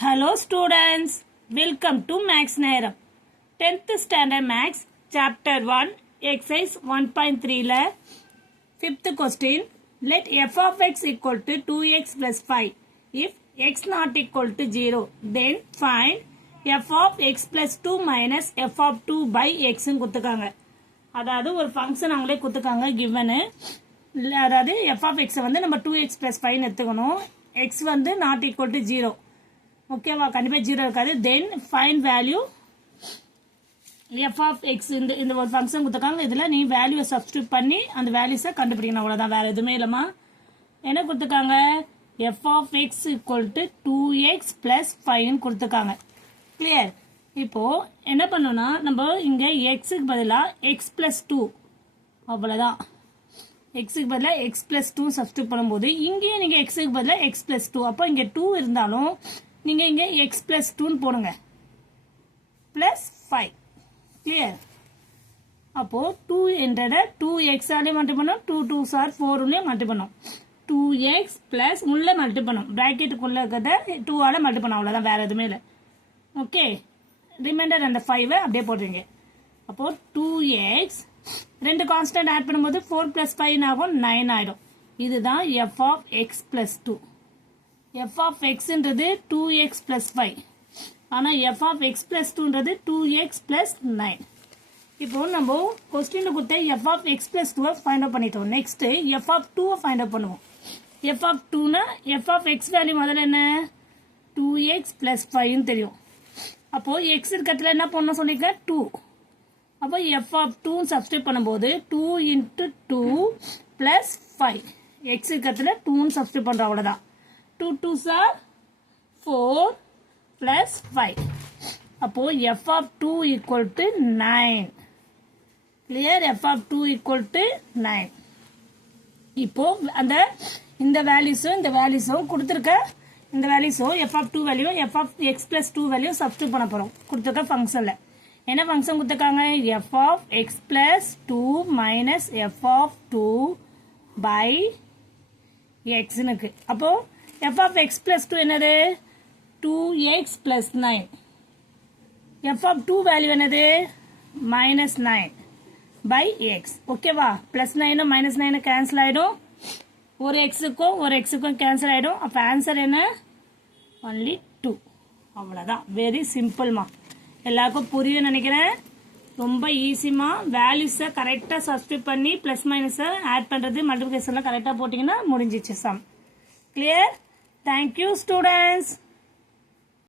Hello students, welcome to Max Neram. 10th standard Max, chapter 1, exercise 1.3 la 5th question. Let f of x equal to 2x plus 5. If x not equal to 0, then find f of x plus 2 minus f of 2 by x ன்னு கொடுத்துக்காங்க. அதாவது ஒரு function அவங்களே கொடுத்துக்காங்க given. அதாவது f of x வந்து நம்ம 2x plus 5 எடுத்துக்கணும். x வந்து not equal to 0. ஓகேவா, கண்டிப்பாக 0 இருக்காது. Then find value f of x. இந்த ஒரு ஃபங்க்ஷன் கொடுத்துருக்காங்க. இதில் நீ வேல்யூவை சப்ஸ்டியூட் பண்ணி அந்த வேல்யூஸை கண்டுபிடிக்கணும். அவ்வளோதான், வேறு எதுவுமே இல்லைம்மா. என்ன கொடுத்துருக்காங்க? F of x equal to 2x + 5 கொடுத்துருக்காங்க. கிளியர்? இப்போது என்ன பண்ணோன்னா, நம்ம இங்கே எக்ஸுக்கு பதிலாக x + 2, அவ்வளோதான். எக்ஸுக்கு பதிலாக x + 2 சப்ஸ்டியூட் பண்ணும்போது இங்கேயும் நீங்கள் எக்ஸுக்கு பதிலாக x + 2, அப்போ இங்கே 2 இருந்தாலும் நீங்கள் இங்கே x + 2 போடுங்க, +5. கிளியர்? அப்போது 2 என்றதை 2x ஆலே மல்டி பண்ணோம், 2 2s are 4 மல்டி பண்ணோம், 2x + உள்ள மல்டி பண்ணோம், ப்ராக்கெட்டுக்குள்ளே இருக்கிறத 2 ஆல மல்டி பண்ணோம், அவ்வளோதான், வேறு எதுவுமே இல்லை. ஓகே, ரிமைண்டர் அந்த 5 அப்படியே போடுறீங்க. அப்போது 2x, ரெண்டு கான்ஸ்டன்ட் ஆட் பண்ணும்போது 4 + 5 ஆகும், 9 ஆகிடும். இதுதான் f of x + 2. f of xன்றது 2x + 5. ஆனால் f of x + 2ன்றது 2x + 9. இப்போ நம்ம கொஸ்டினில் கொடுத்த f of x + 2 find out பண்ணிட்டோம். Next f of 2 find out பண்ணுவோம். f of 2னா f of x value முதல்ல என்ன? 2x + 5 தெரியும். அப்போது x இருக்கிறதுல என்ன பண்ணணும் சொல்லியிருக்கேன்? 2. அப்போ f of 2 சப்ஸ்டியூட் பண்ணும்போது 2 × 2 + 5. x இருக்கிறதுல 2 சப்ஸ்டியூட் பண்ணுறோம், அவ்வளோதான். 2 2s are 4 + 5. அப்போது f of 2 = 9. Clear? f of 2 = 9. இப்போ இந்த வேல்யூஸும் கொடுத்துருக்க, இந்த வேல்யூஸும் f of 2 value f of x + 2 value substitute பண்ண போகிறோம் கொடுத்துருக்க ஃபங்க்ஷனில். என்ன ஃபங்க்ஷன் கொடுத்துருக்காங்க? f of x + 2 minus f of 2 by xனுக்கு. அப்போது f of x + 2 என்னது? 2x + 9. f of 2 வேல்யூ என்னது? -9 by x. ஓகேவா? +9 -9 கேன்சல் ஆகிடும், ஒரு எக்ஸுக்கும் கேன்சல் ஆகிடும். அப்போ ஆன்சர் என்ன? ஒன்லி 2. அவ்வளோதான், வெரி சிம்பிள்மா. எல்லாருக்கும் புரியும் நினைக்கிறேன். ரொம்ப ஈஸிமா. வேல்யூஸை கரெக்டாக சப்ஸ்டியூட் பண்ணி ப்ளஸ் மைனஸை ஆட் பண்ணுறது, மல்டிப்ளிகேஷன்லாம் கரெக்டாக போட்டிங்கன்னா முடிஞ்சிச்சு சம். கிளியர்? Thank you students.